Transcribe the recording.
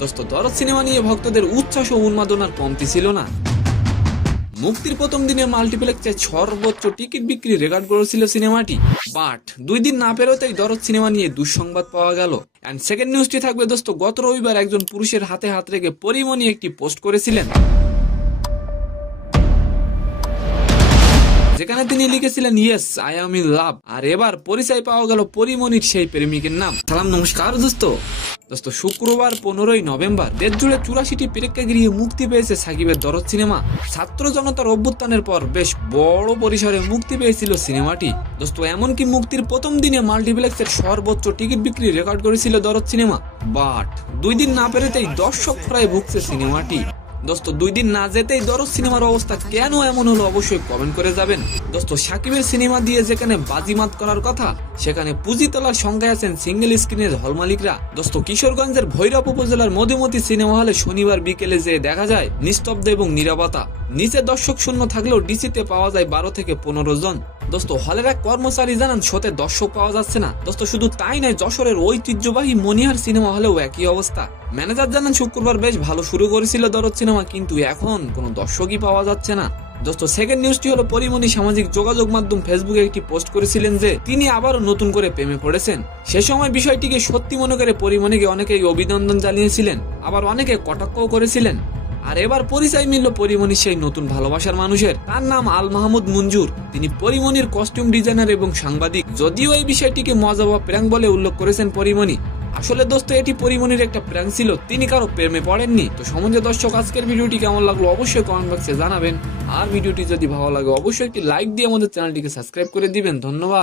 দোস্ত দরদ সিনেমা নিয়ে ভক্তদের উচ্ছ্বাস ও উন্মাদনার কমতি ছিল না। মুক্তির প্রথম দিনে মাল্টিপ্লেক্সে সর্বোচ্চ টিকিট বিক্রি রেকর্ড করেছিল সিনেমাটি। বাট 2 দিন না পেরোতেই দরদ সিনেমা নিয়ে দুঃসংবাদ পাওয়া গেল। এন্ড সেকেন্ড নিউজটি থাকবে দোস্ত, গত রবিবার একজন পুরুষের হাতে হাত রেখে পরিমণি একটি পোস্ট করেছিলেন, যেখানে তিনি লিখেছিলেন yes I am in love. আর এবার পরিচয় পাওয়া গেল পরিমণির সেই প্রেমিকের নাম। সালাম নমস্কার দোস্ত। শুক্রবার 15ই নভেম্বর দেশ জুড়ে 84টি প্রেক্ষাগৃহে মুক্তি পেয়েছে সাকিবের দরদ সিনেমা। ছাত্র জনতার অভ্যুত্থানের পর বেশ বড় পরিসরে মুক্তি পেয়েছিল সিনেমাটি। এমনকি মুক্তির প্রথম দিনে মাল্টিপ্লেক্সের সর্বোচ্চ টিকিট বিক্রি রেকর্ড করেছিল দরদ সিনেমা। বাট 2 দিন না পেরোতেই দর্শক খরায় ভুগছে সিনেমাটি। 2 দিন না যেতেই দরদ সিনেমার অবস্থা কেন এমন হলো অবশ্যই কমেন্ট করে যাবেন। সাকিবের সিনেমা দিয়ে যেখানে বাজিমাত করার কথা, সেখানে পুঁজি তোলার সংখ্যায় আছেন সিঙ্গেল স্ক্রিনের হল মালিকরা। কিশোরগঞ্জের ভৈরব উপজেলার মধুমতি সিনেমা হলে শনিবার বিকেলে যেয়ে দেখা যায় নিস্তব্ধ এবং নীরবতা। নিচে দর্শক শূন্য থাকলেও ডিসিতে পাওয়া যায় 12 থেকে 15 জন। হলের এক কর্মচারী জানান শোতে দর্শক পাওয়া যাচ্ছে না। শুধু তাই নয়, যশোরের ঐতিহ্যবাহী মনিহার সিনেমা হলেও একই অবস্থা। ম্যানেজার জানান শুক্রবার বেশ ভালো শুরু করেছিল দরদ সিনেমা, কিন্তু এখন কোনো দর্শকই পাওয়া যাচ্ছে না। সেকেন্ড নিউজটি হলো পরিমণি সামাজিক যোগাযোগ মাধ্যম ফেসবুকে একটি পোস্ট করেছিলেন যে তিনি আবারও নতুন করে প্রেমে পড়েছেন। সে সময় বিষয়টিকে সত্যি মনে করে পরিমণিকে অনেকেই অভিনন্দন জানিয়েছিলেন, আবার অনেকে কটাক্ষও করেছিলেন। আর এবার পরিচয় মিলল পরিমণির সেই নতুন ভালোবাসার মানুষের। তার নাম আল মাহমুদ মঞ্জুর। তিনি পরিমণির কস্টিউম ডিজাইনার এবং সাংবাদিক। যদিও এই বিষয়টিকে মজা বা প্র্যাঙ্ক বলে উল্লেখ করেছেন পরিমণি, আসলে এটি পরিমণির একটা প্র্যাঙ্ক ছিল, তিনি কারো প্রেমে পড়েননি। সম্বন্ধে দর্শক, আজকের ভিডিওটি কেমন লাগলো অবশ্যই কমেন্ট বক্সে জানাবেন। আর ভিডিওটি যদি ভালো লাগে অবশ্যই একটি লাইক দিয়ে আমাদের চ্যানেলটিকে সাবস্ক্রাইব করে দিবেন। ধন্যবাদ।